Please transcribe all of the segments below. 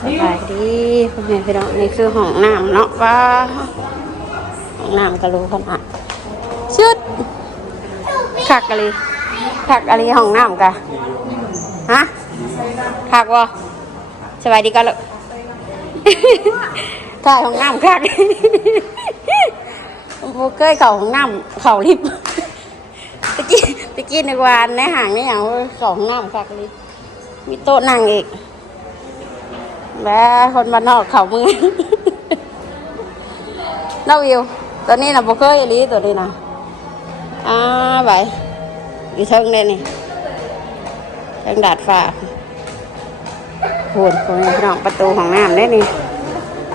สบายดีพ่อแม่พี่น้องนี่คือห้องน้ำเนาะว่าห้องน้ำก็รู้ขนาดชุดคักอะไรคักอะไรห้องน้ำกะฮะคักวะสบายดีก็เลยถ่ายห้องน้ำคักโบเคยเข่าห้องน้ำเข่าลิฟตะกี้ตะกี้ในวานในห่างในอย่างเข่าห้องน้ำคักลิฟมีโต๊ะนั่งอีก แล้วคนบ้านนอกเขามือน้าวิวตัวนี้นะบ่เคยอีหลีตัวนี้นะอ่าไปอยู่เทิงเลยนี่เทิงดาดฟ้าโหนคนพี่น้องประตูของน้ำได้นี่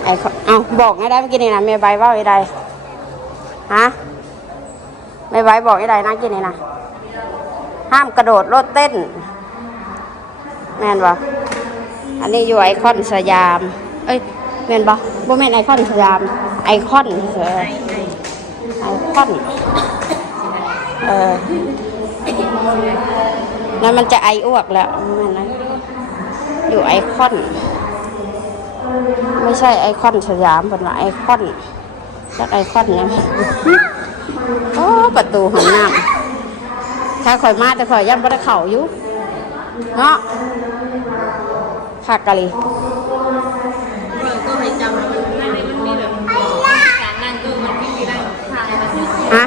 ไอ้เขาเอาบอกให้ได้เมื่อกี้นี่นะแม่ใบว่าไอ้ใดฮะแม่ใบบอกไอ้ใดนะกินนี่นะห้ามกระโดดโลดเต้น แม่นบ่ อันนี้อยู่ไอคอนสยาม เอ้ยแม่นบ่บ่แม่นไอคอนสยาม ไอคอนเออไอคอน เออแล้วมันจะไออ้วกแล้วม่นนะอยู่ไอคอน ไม่ใช่ไอคอนสยามเป็นว่าไอคอนจักไอคอนนะโอ้ประตูห้องน้ำถ้าข่อยมาแต่ข่อยยังบ่ได้เข้าอยู่เนาะ ผักกะหรี่ก็ให้จำมันนั่งในมันมีแบบการนั่งก็มันไม่มีนั่งทายมันอยู่ฮะ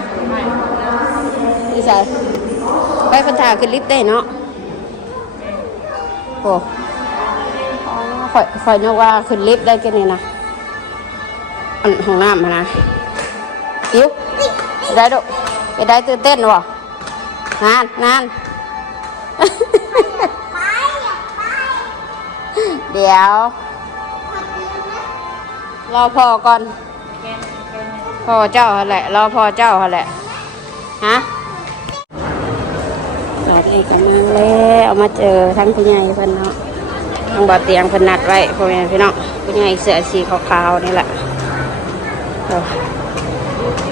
นี่ใส่ไปพันธาขึ้นลิฟต์ได้เนาะโอ้อ๋อข่อยข่อยนึกว่าขึ้นลิฟต์ได้แค่นี้นะอันห้องน้ำอะนะอิ๋วได้ดุไปได้ตื่นเต้นวะนานนาน เดี๋ยว รอพ่อก่อน พ่อเจ้าแหละ รอพ่อเจ้าแหละ ฮะตอนนี้ก็มาแล้วเอามาเจอทั้งพี่ใหญ่เพิ่นเนาะ ทั้งบ่อเตียงเพิ่นนัดไว้พ่อแม่พี่น้องพี่ใหญ่เสื้อสีขาวๆนี่แหละ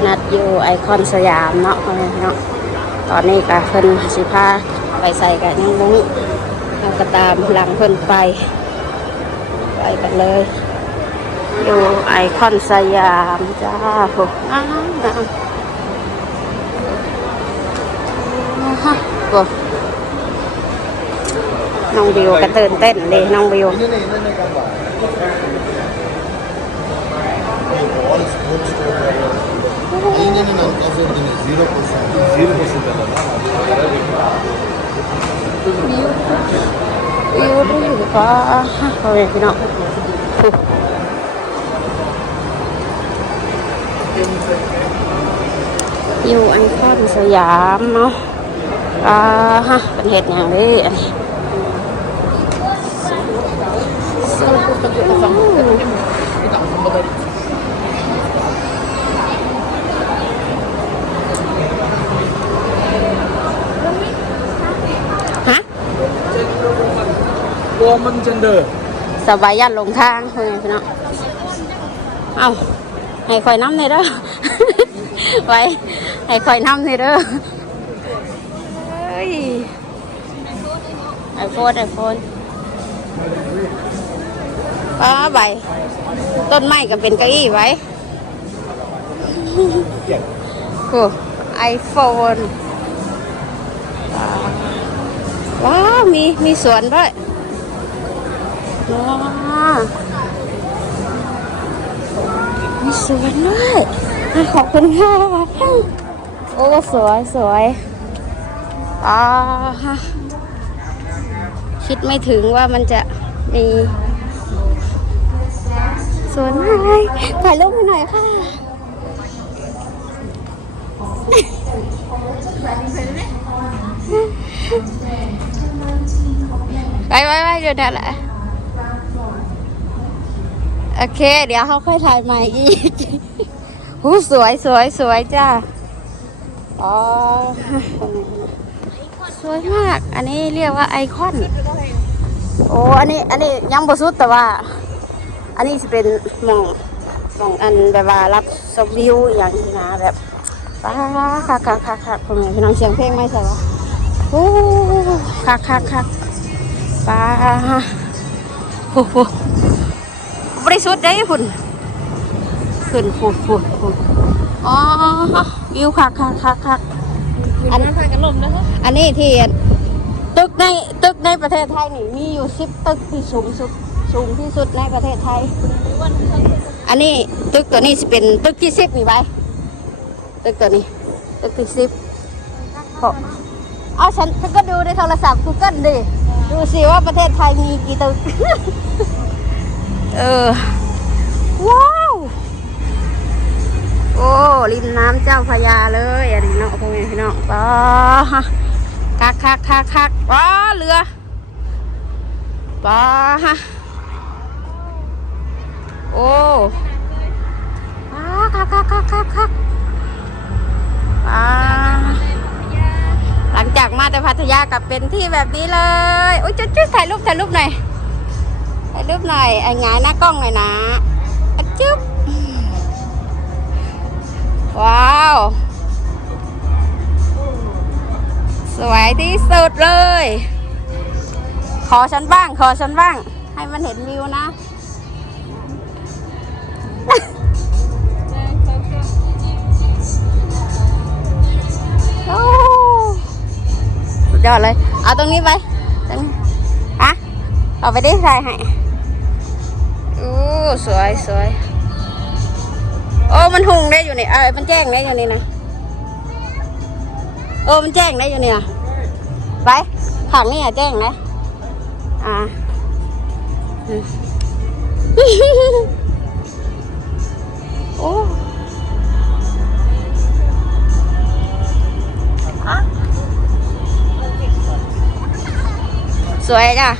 นัดอยู่ไอคอนสยามเนาะพ่อแม่พี่น้องตอนนี้ก็เพิ่นสิพาไปใส่กันยังบุ้งเราก็ตามหลังเพิ่นไป ไปกันเลย อยู่ไอคอนสยามจ้าโหน้น้องบิวก็ตื่นเต้นเลยน้องบิว วิวดูอยู่ก็โอเคพี่น้องอยู่ไอคอนสยามเนาะอ่าฮะเป็นเหตุอย่างนี้อันนี้ฮ Woman gender. สบายยันลงทางเพื่อนพี่น้องเอาให้คอยน้ำในอยเด้อไว้ให้คอยน้ำในอยเด้อเฮ้ยไอโฟนไอโฟนป้าใบต้นไม้ก็เป็นเก้าอี้ไว้โอ้ไอโฟนว้าวมีมีสวนด้วย ว้าวมีสวนด้วยขอบคุณค่ะ โอ้ สวยสวยอ่าฮะคิดไม่ถึงว่ามันจะมีสวนอะไรถ่ายรูปให้หน่อยค่ะไปไปไปเดี๋ยวนั่นแหละ โอเค เดี๋ยวเขาค่อยถ่ายใหม่อีกหูสวยสวยสวยจ้าอ๋อ สวยมาก อันนี้เรียกว่าไอคอน โอ้ อันนี้ อันนี้ยังบสุดแต่ว่า อันนี้จะเป็นหมองหมองอันแบบว่ารับชมวิวอย่างนี้นะแบบป้าคักคักคักคักคนพี่น้องเสียงเพลงไหมใช่ปะโอ้คักคักคักป้าโอ้ บริสุทธิ์ได้คุณขึ้นฟูดฟูดฟูดอ๋อวิวคักคักคักคักอันนั้นพากันลมนะคะอันนี้ที่ตึกในตึกในประเทศไทยนี่มีอยู่สิบตึกที่สูงสุดสูงที่สุดในประเทศไทย อันนี้ตึกตัวนี้สิเป็นตึกที่สิบนี่ไปตึกตัวนี้ตึกที่สิบเพราะเอาฉันฉันก็ดูในโทรศัพท์ Google ดิ ดูสิว่าประเทศไทยมีกี่ตึก เออ ว้าว โอ้ ริมน้ำเจ้าพระยาเลยอันนี้เนาะพ่อแม่พี่น้องป้าฮะคักคักคักคักป้าเรือป้าฮะ โอ้ปาคักคักคักคักคักป้าหลังจากมาแต่พัทยากลับเป็นที่แบบนี้เลย โอ้ยจุ๊ดจุ๊ดถ่ายรูปถ่ายรูปหน่อย ถ่ายรูปหน่อยไอ้งายหน้ากล้องหน่อยนะจุ๊บว้าว สวยที่สุดเลย ขอฉันบ้าง ขอฉันบ้าง ให้มันเห็นวิวนะโอ้สุดยอดเลย เอาตรงนี้ไปตรงนี้อะเอาไปดิถ่ให้ สวยสวยโอ้มันหุงได้อยู่นี่เออมันแจ้งได้อยู่นี่นะโอ้มันแจ้งได้อยู่นี่นะไปถังนี่อะแจ้งนะอ่าโอ้สวยจ้ะ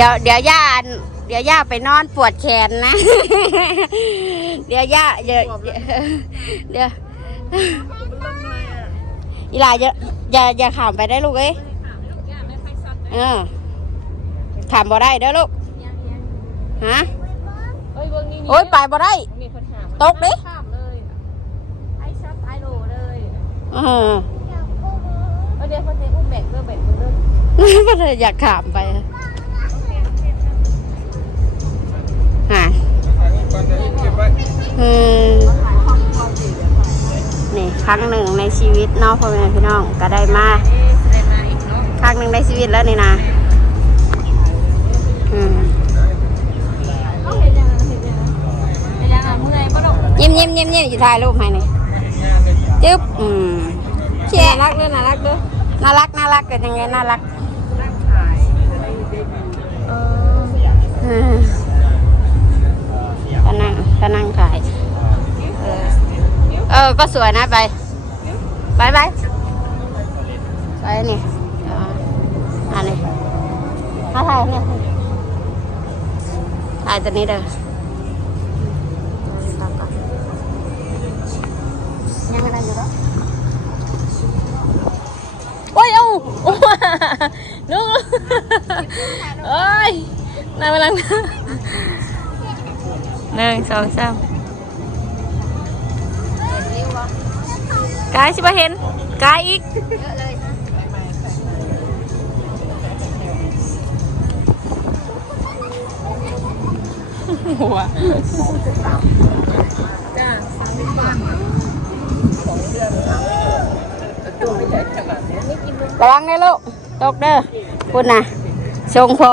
ดี๋ยวเดี๋ยวย่าอันเดี๋ยวย่าไปนอนปวดแขนนะ เดี๋ยวย่าเดี๋ยวเดี๋ยวเดี๋ยวอีหลาอย่าอย่าอย่าขามไปได้ลูกเอ้ยเออถามบ่ได้เด้อลูกฮะเอ้ยเบิ่งนี่นี่โอ้ยไปบ่ได้มีคนถามตกดิข้ามเลยไอ้ซับไอ้โลเลยเออเออเดี๋ยวเขาจะอุ้มแบกเรื่องแบกเรื่องบ่ได้อยากขามไป ฮะอืมนี่ครั้งหนึ่งในชีวิตเนาะพ่อแม่พี่น้องก็ได้มาเอ๊ะแสดงมาอีกเนาะครั้งหนึ่งในชีวิตแล้วนี่นะอืมเขาเห็นยังไงเห็นยังไงเห็นยังไงเมื่อยปะดอกยิ้มยิ้มยิ้มยิ้มอยู่ถ่ายรูปให้นี่จึ๊บอืมเชี่ยน่ารักเด้อน่ารักเด้อน่ารักน่ารักเกิดยังไงน่ารักนั่งถ่ายเอออืม ก็นั่งขาย เออเออ ก็สวยนะไป ไปไปไปนี่อันนี้มาถ่ายเนี่ยถ่ายตัวนี้เด้อยังไม่ได้อยู่แล้วโอ้ยเอ้าลูกเอ้ยนายกำลัง หนึ่งสองสามกายชิบะเห็นกายอีกหัวจ้าสามสิบบาทของเดือนตัวไม่ใหญ่ขนาดนี้ไม่กินเลยระวังนะลูกตกเด้อคุณน่ะชงพอ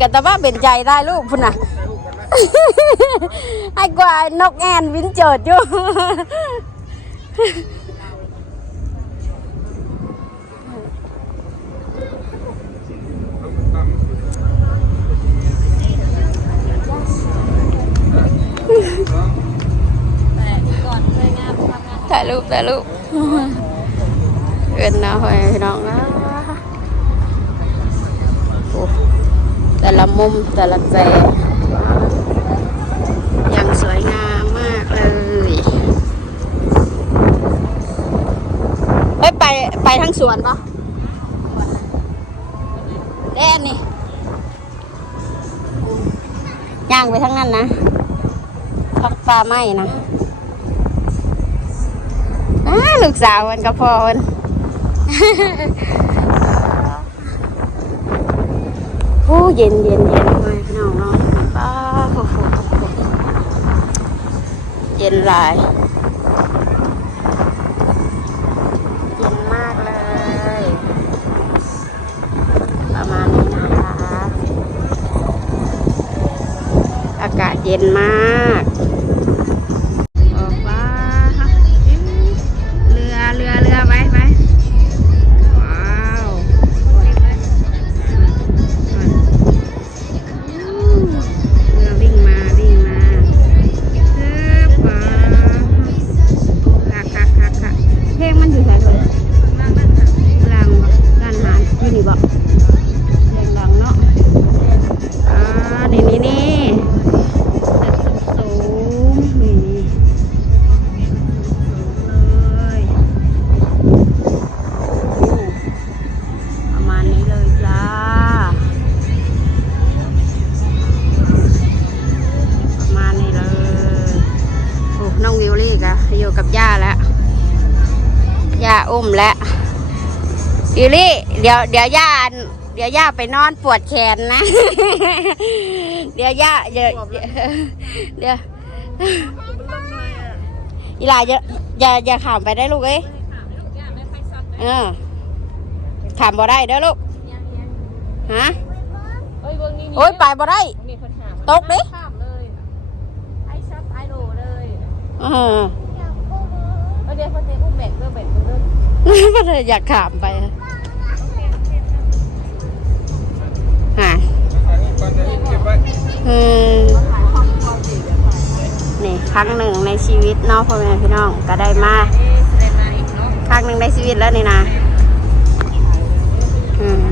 กันแต่ว่าเป็นใจได้ลูกพุ่นน่ะไอ้กว่านกแอนวินเจิดอยู่ถ่ายรูปถ่ายรูปเอินนะพี่น้องนะ แต่ละมุมแต่ละแจยังสวยงามมากเลยเฮ้ยไปไปทางสวนปะแดนนี่ย่างไปทางนั้นนะทางป่าไม้นะอ้าลูกสาวมันก็พอมัน โอ้เย็นเย็นเย็นเลยพี่น้องเนาะป้าโอ้โหเย็นหลายเย็นมากเลย ประมาณนี้นะคะ อากาศเย็นมาก อุ้มแล้ววิวลี่เดี๋ยวเดี๋ยวย่าเดี๋ยวย่าไปนอนปวดแขนนะ เดี๋ยวย่าเดี๋ยวเดี๋ยวเดี๋ยวอีหลาอย่าอย่าอย่าขามไปได้ลูกเอ้ยเออขามบ่ได้เด้อลูกฮะเอ้ยเบิ่งนี่นี่โอ้ยไปบ่ได้มีคนถามตกดิข้ามเลยไอ้ชับไอ้โหลเลยเออ เอาเดี๋ยวพอเจ๊อุ้มแบกเรื่องแบกเรื่องมันเลยอยากขามไปฮะอืมนี่ครั้งหนึ่งในชีวิตเนาะพ่อแม่พี่น้องก็ได้มาครั้งหนึ่งในชีวิตแล้วนี่นะอืม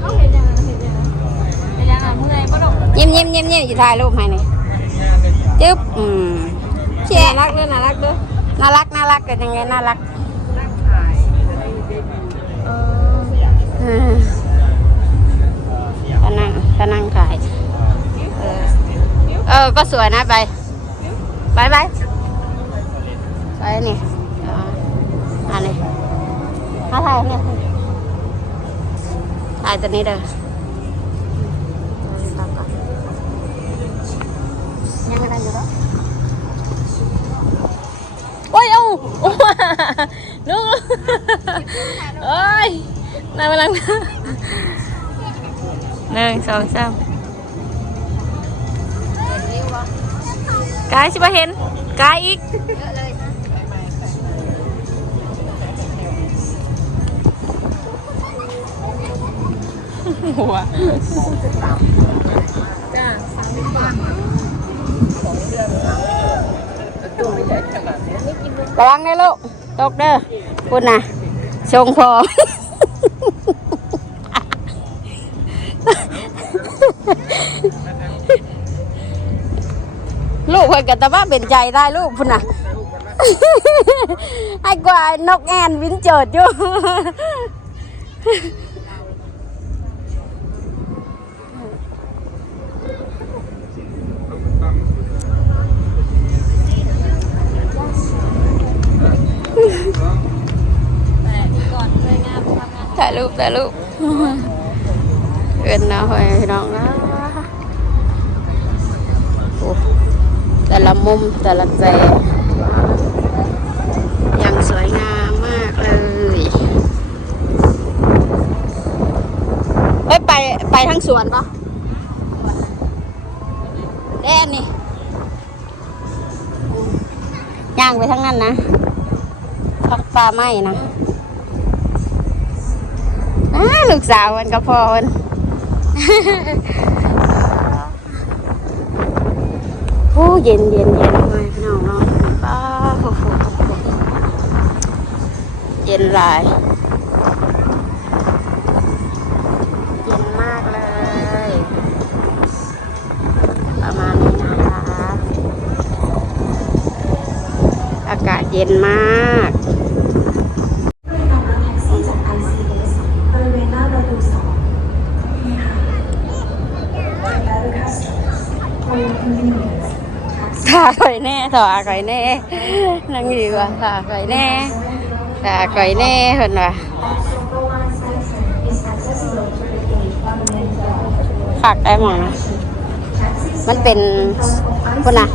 เอาเห็นยังเห็นยังเห็นยังอะเมื่อยปะดอกยิ้มยิ้มยิ้มยิ้มอยู่ถ่ายรูปให้นี่จึ๊บอืมเชี่ยน่ารักด้อน่ารักด้อ น่ารักน่ารักกันยังไงน่ารักนั่งถ่ายเอออืมก็นั่งก็นั่งถ่าย เออ เออ ก็สวยนะไป ไปไปไปนี่อ่าอันนี้มาถ่ายเนี่ยถ่ายตัวนี้เด้อยังไม่ได้อยู่แล้ว โอ้ยเอาโอ้ยลูกเอ้ยนายกำลังหนึ่งสองสามกายช่ปะเห็นกายอีกหัวจ้าสามสิบบาท ระวังได้ลูกตกเด้อพูดนะชงพอลูกเพิ่นก็แต่ว่าเป็นใจได้ลูกพุ่นน่ะไอ้กว่านกแอนวินเจิดอยู่ แต่ก่อนเคยงานทำงาน ถ่ายรูปถ่ายรูปเอินนะพ่อแม่พี่น้องนะแต่ละมุมแต่ละแจยังสวยงามมากเลยเฮ้ยไปไปทางสวนปะแดนนี่ย่างไปทั้งนั้นนะท้องปลาไหมนะ ลูกสาวมันก็พอมันโอ้เย็นเย็นเย็นมากพี่น้องเนาะป้าโอ้โหเย็นหลาย เย็นมากเลย ประมาณนี้นะคะ อากาศเย็นมาก ถ่าก่อยแน่ถ่าก่อยแน่นั่งดีกว่าถ่าก่อยแน่ถ่าก่อยแน่เห็นว่ะ Also, Rowan Center is accessible through the gate on the main floor. ผักได้หมดนะมันเป็นคุณนะ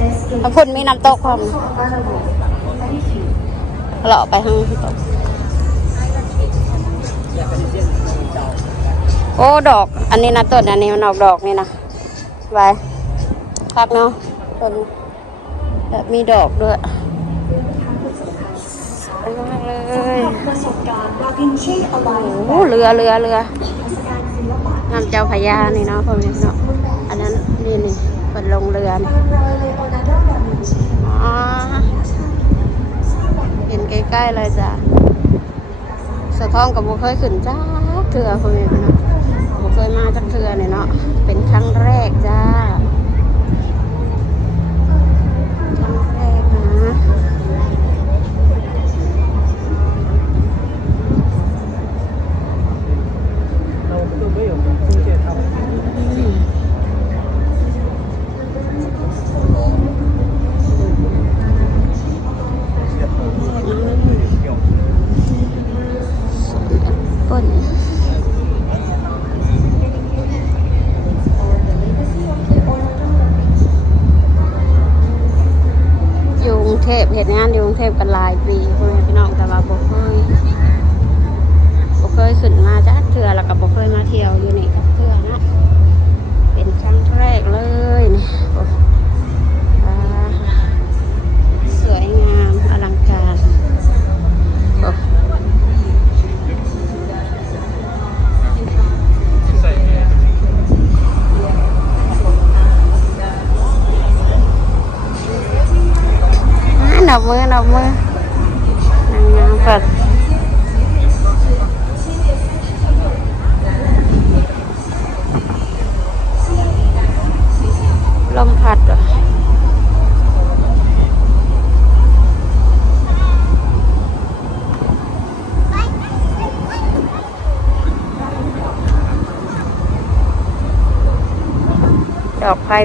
มันพุ่นมีน้ำตกพร้อมเลาะไปทางตกโอ้ดอก อันนี้นะต้นอันนี้มันออกดอกนี่นะไว้พักเนาะต้น แบบมีดอกด้วยสวยมากเลยประสบการณ์ดาวินชีอไลโอ้เรือเรือเรือเทศกาลศิลปะน้ำเจ้าพระยานี่เนาะพ่อแม่พี่เนาะอันนั้นนี่นี่เป็นลงเรือนี่เมืองเลยเลโอนาร์โดดาวินชีอ๋อเห็นใกล้ๆเลยจ้ะสะท้องกับบุเคยขึ้นจ้าเถื่อพ่อแม่พี่เนาะบุเคยมาจักเถื่อเนี่ยเนาะเป็นครั้งแรกจ้า ก้นอยู่กรุงเทพเห็นงานอยู่กรุงเทพกันหลายปีพ่อแม่พี่น้องแต่ว่าบ่เคยบ่เคยขึ้นมาจ้าเถื่อแล้ว ก็บ่เคยมาเที่ยวอยู่นี่กับเพื่อนะ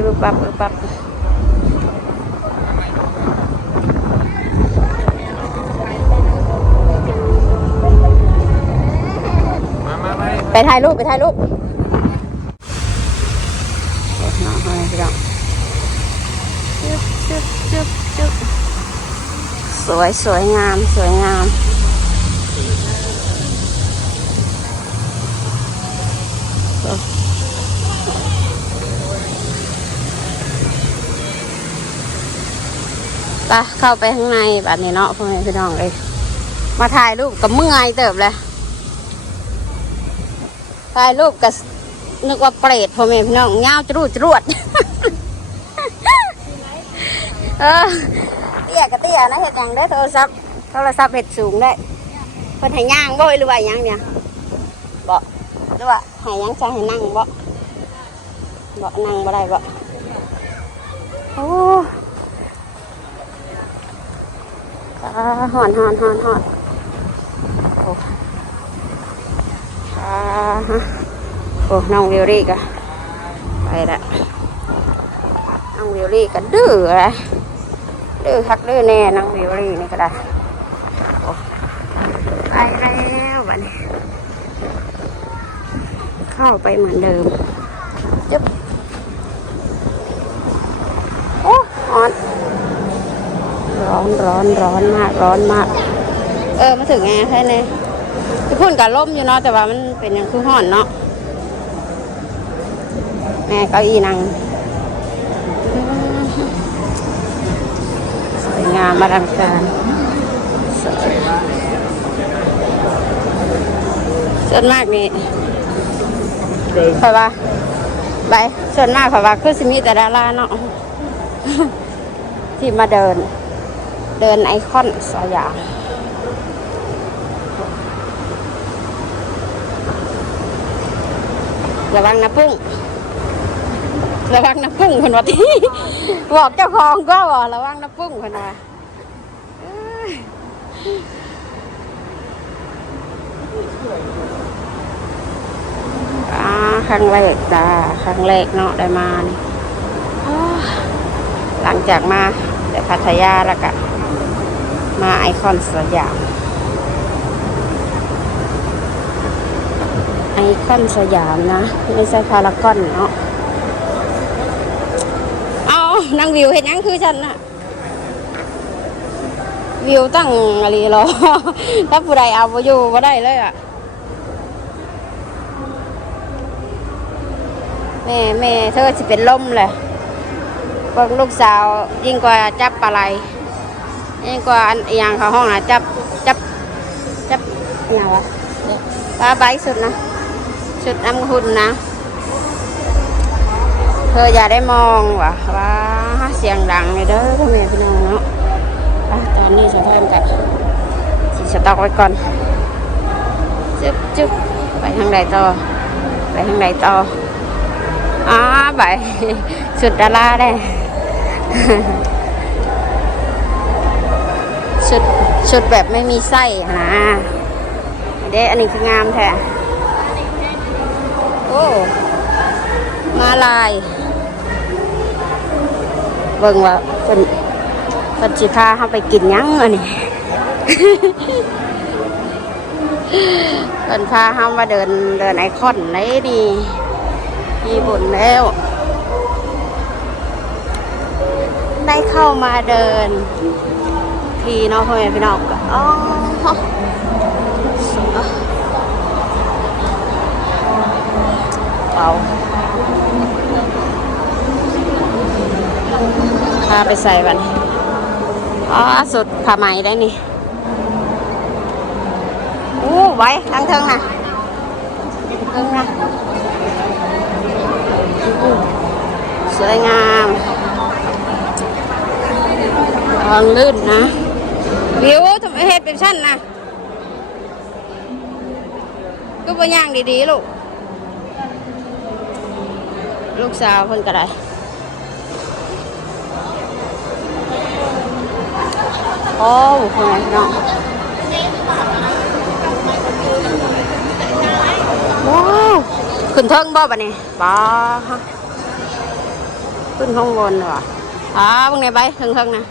บึบบับบึบบับไปถ่ายรูปไปถ่ายรูปโอ้ยน้องให้พี่น้องจึ๊บจึ๊บจึ๊บจึ๊บสวยสวยงามสวยงาม ปเข้าไปข้างในแบบนี้เนาะพ่อแม่พี่น้องเลยมาถ่ายรูปกับเมื่อยเติบเลยถ่ายรูปกับนึกว่าเปรตพ่อแม่พี่น้องเงาจรูดจรวดเออเตี้ยกับเตี้ยนะเธอจังได้โทรศัพท์โทรศัพท์เห็ดสูงได้เพิ่นให้ย่างบ่หรือว่ายังเนี่ยบ่หรือว่าให้หยังจะให้นั่งบ่บ่นั่งบ่ได้บ่โอ้ หอนหอนหอนหอนโอ้โอ้น้องวิวรี่ก็ไปละน้องวิวรี่ก็ดื้อลยดื้อคักดื้อแน่น้องวิวรี่นี่ก็ได้โอ้ไปแล้วบัดนี้เข้าไปเหมือนเดิมจึ๊บโอ้ร้อน ร้อนร้อนมากร้อนมาก เออมาถึงไงแค่นี้คือพุ่นกับล่มอยู่เนาะแต่ว่ามันเป็นอย่างคือห่อนเนาะแม่เก้าอี้นั่งสวยงามมาลังการสวยส่วนมากนี่เพราะว่าไปส่วนมากเพราะว่าคือสิมีแต่ดาราเนาะที่มาเดิน เดินไอคอนสยามระวังนะพึ่งระวังนะพึ่งคนว่าที่บอกเจ้าของก็บอกระวังนะพึ่งคนว่าเอ้ยอ่าครั้งแรกจ้าครั้งแรกเนาะได้มานี่อ้าหลังจากมาแต่พัทยาแล้วก็ มาไอคอนสยาม ไอคอนสยามนะ ไม่ใช่พารากอนเนาะ เอานั่งวิวเห็นยังคือฉันน่ะวิวตั้งอะไรหรอ ถ้าผู้ใดเอาไปอยู่ก็ได้เลยอะแม่แม่เธอจะเป็นลมเลยบิ่งลูกสาวยิ่งกว่าจับปลาไหล ยิ่งกว่าอันอย่างเขาห้องอะจับจับจับอย่างวะปลาใบสุดนะสุดน้ำหุ่นนะ เธออย่าได้มองว่ะว่าเสียงดังเลยเด้อพ่อแม่พี่น้องเนาะตอนนี้ฉันเพิ่มกับสิสต็อกไว้ก่อนจุ๊บจุ๊บไปทางใดต่อ ไปทางใดต่ออ๋อไปสุดดาราได้ ชุดชุดแบบไม่มีไส้นะเด้อันนี้คืองามแท้โอ้มาลายเบิ่งว่าเป็นเป็นสิพาเฮาไปกินยังอันนี้เป็นพาเฮามาเดินเดินไอคอนเลยนี่มีบุญแล้ว ได้เข้ามาเดิน ทีเนาะพ่อแม่พี่น้องก็อ๋อเป่าพาไปใส่บันอ๋อสุดผ้าไหมได้นี่อู้ไว้ทั้งเทิงนะเทิงนะอู้สวยงามทางลื่นนะ วิวทำไมเฮ็ดเป็นชั้นนะก็บ่ย่างดีๆลูก ลูกสาวคนก็ได้โอ้โหเนาะว้าวขึ้นเทิงบ่ปะนี่ป้าฮะขึ้นข้างบนว่ะอ่าบางในใบเทิงเทิงๆนะ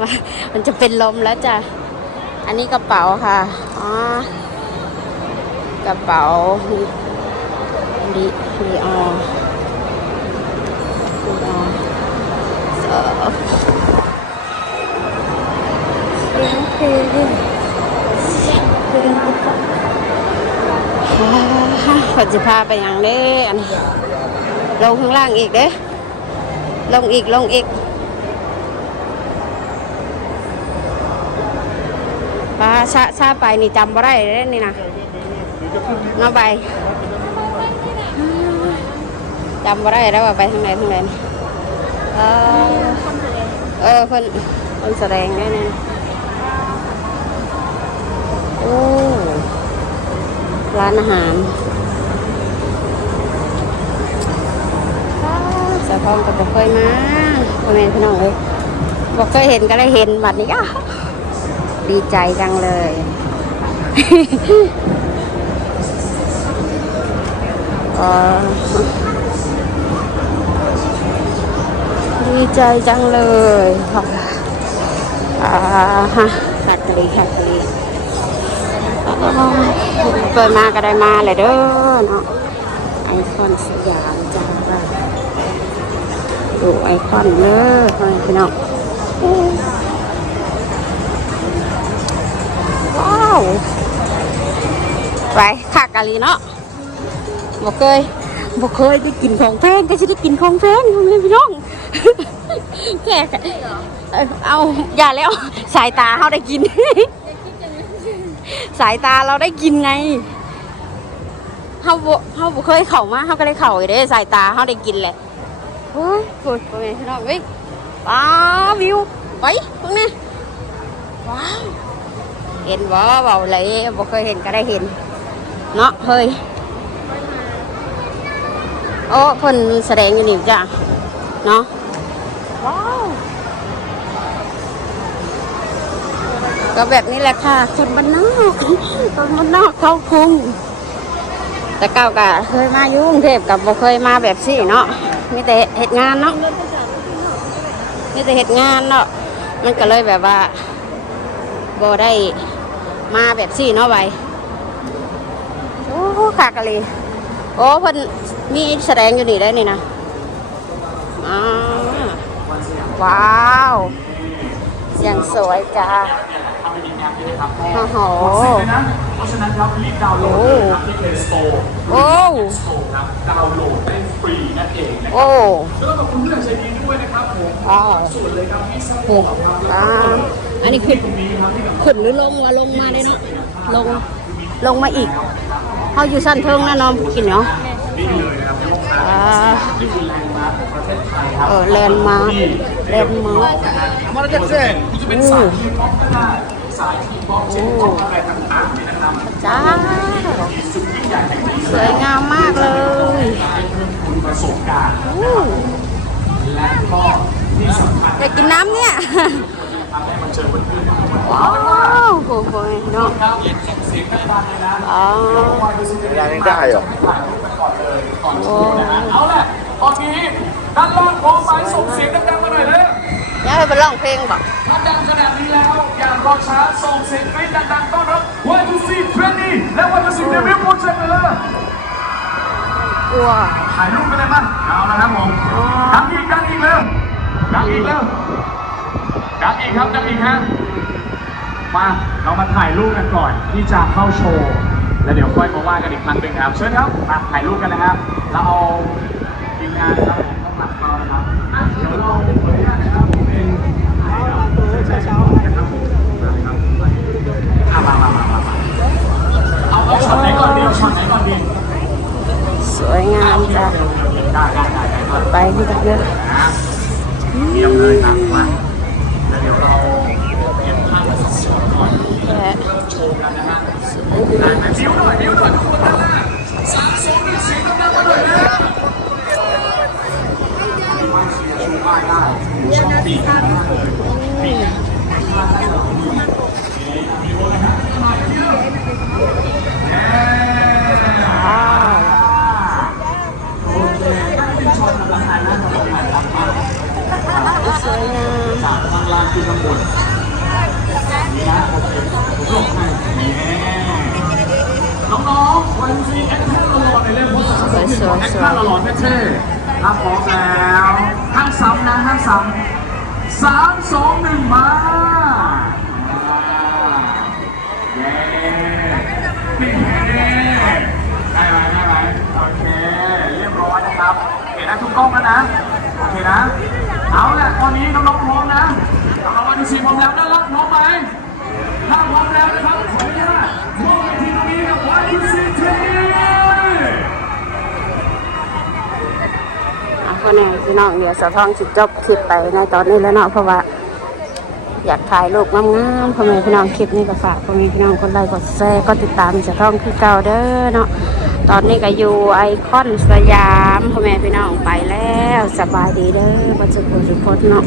ว่ามันจะเป็นลมแล้วจ้ะ อันนี้กระเป๋าค่ะ อ๋อ กระเป๋าลีลีออลีออเอ่อเสียงเพลงเพลงปัจจุพาไปอย่างเด้อันนี้ลงข้างล่างอีกเด้ ลงอีกลงอีกปลา ชาชาไปนี่จำบ่ได้เด้นี่นะเนาะไปจำบ่ได้แล้วว่าไปทางไหนทางไหนเออเออคนคนแสดงได้เนี่โอ้ร้านอาหารสะพองก็บ่เคยมาพ่อแม่พี่น้องเลยบอกเคยเห็นก็เลยเห็นบัดนี้ก็ ดีใจจังเลยเอ่อดีใจจังเลยค่ะอ่าฮะสักกะลีสักกะลีเปิดมาก็ได้มาเลยเด้อเนาะไอคอนสยามจ้าดูไอคอนเด้อพ่อแม่พี่น้อง ว้าวไปคักกะลีเนาะบอกเคยบ่เคยได้กินของแพงก็จะได้กินของแพงพ่อแม่พี่น้องแค่เออเอาอย่าแล้ว สายตาเขาได้กิน สายตาเราได้กินไงเขาเขาบ่เคยเข้ามาเขาก็ได้เข้าอยู่เด้สายตาเขาได้กินแหละเฮ้ยโอ้ยพ่อแม่พี่น้องเว้ยว้าววิวไปพวกนี้ว้าว เห็นบ่เบาเลยบ่เคยเห็นก็ได้เห็น เนาะเฮ้ยโอ้เพิ่นแสดงอยู่นี่จ้ะเนาะว้าวก็แบบนี้แหละค่ะคนบ้านนอกคนบ้านนอกเขาคงแต่เก้ากะเคยมาอยู่กรุงเทพกับบ่เคยมาแบบสี่เนาะมีแต่เหตุงานเนาะมีแต่เหตุงานเนาะมันก็เลยแบบว่าบ่ได้ มาแบบสี่เนาะไวโอ้ขากะเลยโอ้เพิ่นมีแสดงอยู่นี่ได้นี่นะอ่าว้าวเสียงสวยจ้าโอ้โหเพราะฉะนั้นครับรีบดาวน์โหลดนะครับที่ Play Store โอ้ครับดาวน์โหลดได้ฟรีนั่นเองนะโอ้แล้วก็ขอบคุณเพื่อนใจดีด้วยนะครับผมว้าวส่วนเลยครับที่ซัพพโอ้อร์ตครับอ่า อันนี้ขึ้นขึ้นหรือลงว่าลงมาได้เนาะลงลงมาอีกเขาอยู่สั้นเทิงนะน้องกินเนาะเออแลนด์มาแลนด์มาร์คอู้จ้าสวยงามมากเลยอยากกินน้ำเนี่ย ทำให้มันเจอเพื่อนๆทุกคนว้าวโอ้โหเนาะครับส่งเสียงดังๆเลยนะอ๋อยังได้เหรอโอ้เอาแหละตอนนี้ด้านล่างพร้อมไหมส่งเสียงดังๆมาหน่อยเลยอยากให้ไปร้องเพลงบอกถ้าดังขนาดนี้แล้วอย่ารอช้าส่งเสียงกรี๊ดดังๆต้อนรับวันทูซีเทรนนี่และวันทูซีเดวิลโปรเจกต์เลยกลัวถ่ายรูปกันเลยมั้ยเอาละครับผมดังอีกดังอีกเลยดังอีกเลย ดังอีกครับดังอีกฮะมาเรามาถ่ายรูปกันก่อนที่จะเข้าโชว์แล้วเดี๋ยวค่อยมาว่ากันอีกครั้งหนึ่งครับเชิญครับมาถ่ายรูปกันนะครับเราเอาทีมงานครับผมข้างหลังเรานะครับอะเดี๋ยวเราขออนุญาตนะครับเป็นถ่ายรูปนะครับผมนะครับอะมามามามามาเอาเอาช็อตไหนก่อนดีเอาช็อตไหนก่อนดี สวยงามจ้ะ ได้ได้ได้ได้ครับ ไปที่ตะเกียบ นะเยี่ยมเลยครับมาแล้วเดี๋ยวเราเก็บภาพมาสองช็อตก่อน และ โชว์กันนะฮะได้ไหมบิ้วหน่อยบิ้วหน่อยทุกคนนะสามสองหนึ่งเสียงดังๆมาหน่อยนะว่าเชียร์ชูป้ายได้ชอบปีกมากเลยปีกข้างให้เราดูมีคนนะฮะมาเยอะแน่ ว้าว โอเคเป็นช็อตกำลังถ่ายหน้ากำลังถ่ายหลังมาก สวยงาม จากข้างล่างขึ้นข้างบนนี่นะโอเคผมลงให้น้องๆวันซีแอคชั่นหล่อๆในเรื่องโพ สองหนึ่งของแอคชั่นหล่อๆเท่ๆถ้าพร้อมแล้วห้ามซ้ำนะห้ามซ้ำสามสองหนึ่งมาเย้ได้ไหมได้ไหมโอเคเรียบร้อยนะครับเห็นนะทุกกล้องแล้วนะโอเคนะ เอาละตอนนี้น้องๆพร้อมนะน้องๆวันที่สี่พร้อมแล้วน่างพร้อมไหมถ้าพร้อมแล้วนะครับขออนุญาตมอบทีตรงนี้กับวันที่สี่เทนอะพ่อแม่พี่น้องเดี๋ยวสะท้องสิจบคลิปไปในตอนนี้แล้วเนาะเพราะว่า อยากถ่ายรูปงามๆพ่อแม่พี่น้องคลิปนี้ก็ฝากพ่อแม่พี่น้องคนไลค์กดแชร์ก็ติดตามสะท้องคือเก่าเด้อเนาะตอนนี้ก็อยู่ไอคอนสยามพ่อแม่พี่น้องไปแล้วสบายดีเด้อประจุบุรีพจน์เนาะ